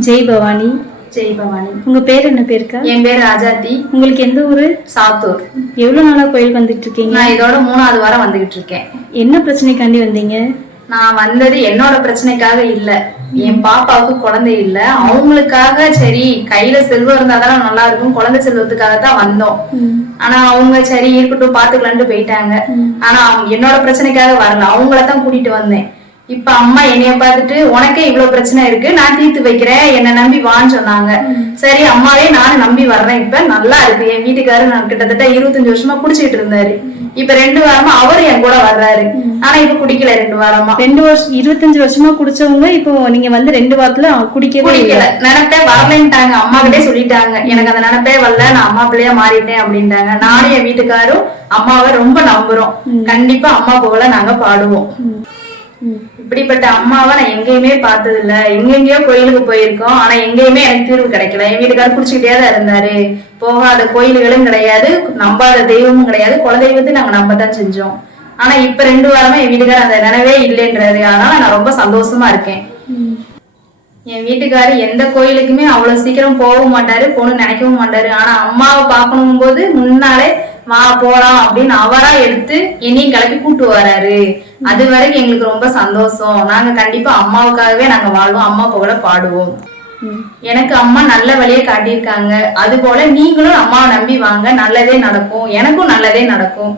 ஜெய் பவானி. ஜெய் பவானி. உங்க பேர் என்ன பேருக்கா? என் பேர் ராஜாத்தி உங்களுக்கு எந்த ஊரு? சாத்தூர். எவ்வளவு நாளா கோயில் வந்துட்டு இருக்கீங்க நான் இதோட மூணாவது வாரம் வந்துகிட்டு இருக்கேன் என்ன பிரச்சனைக்காண்டி வந்தீங்க? நான் வந்தது என்னோட பிரச்சனைக்காக இல்ல. என் பாப்பாவுக்கு குழந்தை இல்ல. அவங்களுக்காக சரி கையில செல்வம் இருந்தாதான் நல்லா இருக்கும் குழந்தை செல்வத்துக்காக தான் வந்தோம் ஆனா அவங்க சரி இருக்கட்டும் பாத்துக்கலான்ட்டு போயிட்டாங்க. ஆனா அவங்க- என்னோட பிரச்சனைக்காக வரல. அவங்கள தான் கூட்டிட்டு வந்தேன். இப்ப அம்மா என்னைய பார்த்துட்டு உனக்கே இவ்வளவு பிரச்சனை இருக்கு நான் தீர்த்து வைக்கிறேன். என்னை நம்பி வான்னு சொன்னாங்க. சரி அம்மாவே நானும் நம்பி வர்றேன் இப்ப. நல்லா இருக்கு. என் வீட்டுக்காரர் நான் கிட்டத்தட்ட இருபத்தஞ்சு வருஷமா குடிச்சிட்டு இருந்தாரு. இப்ப ரெண்டு வாரமா அவரு என் கூட வர்றாரு. ஆனா இப்ப குடிக்கல ரெண்டு வாரமா. ரெண்டு வருஷம் இருபத்தஞ்சு வருஷமா குடிச்சவங்க இப்போ நீங்க வந்து ரெண்டு வாரத்துல குடிக்கவே இல்லை. குடிக்கல. நினைப்பே வரலன்ட்டாங்க. அம்மா கிட்டே சொல்லிட்டாங்க. எனக்கு அந்த நினைப்பே வரல. நான் அம்மா பிள்ளையா மாறிட்டேன். அப்படின்ட்டாங்க. நானும் என் வீட்டுக்காரும் அம்மாவை ரொம்ப நம்புறோம். கண்டிப்பா அம்மா போல நாங்க பாடுவோம். இப்படிப்பட்ட அம்மாவை நான் எங்கேயுமே பார்த்தது இல்ல எங்கெங்கயோ கோயிலுக்கு போயிருக்கோம். ஆனா எங்கேயுமே எனக்கு தீர்வு கிடைக்கல. என் வீட்டுக்காரர் குடிச்சுக்கிட்டே தான் இருந்தாரு. போகாத கோயில்களும் கிடையாது. நம்பாத தெய்வமும் கிடையாது. குலதெய்வத்தை நாங்க நம்ப தான் செஞ்சோம். ஆனா இப்ப ரெண்டு வாரமா என் வீட்டுக்காரர் அந்த நினைவே இல்லைன்றாரு. அதனால நான் ரொம்ப சந்தோஷமா இருக்கேன். என் வீட்டுக்காரர் எந்த கோயிலுக்குமே அவ்வளவு சீக்கிரம் போகவும் மாட்டாரு போகணும்னு நினைக்கவும் மாட்டாரு. ஆனா அம்மாவை பார்க்கணும் போது முன்னாலே வா போலாம் அப்படின்னு அவரா எடுத்து என்னையும் கிளப்பி கூட்டு வராரு. அது வரைக்கும் எங்களுக்கு ரொம்ப சந்தோஷம். நாங்க கண்டிப்பா அம்மாவுக்காகவே நாங்க வாழ்வோம். அம்மா புகழ பாடுவோம். எனக்கு அம்மா நல்ல வழியை காட்டியிருக்காங்க. அது போல நீங்களும் அம்மாவை நம்பி வாங்க. நல்லதே நடக்கும். எனக்கும் நல்லதே நடக்கும்.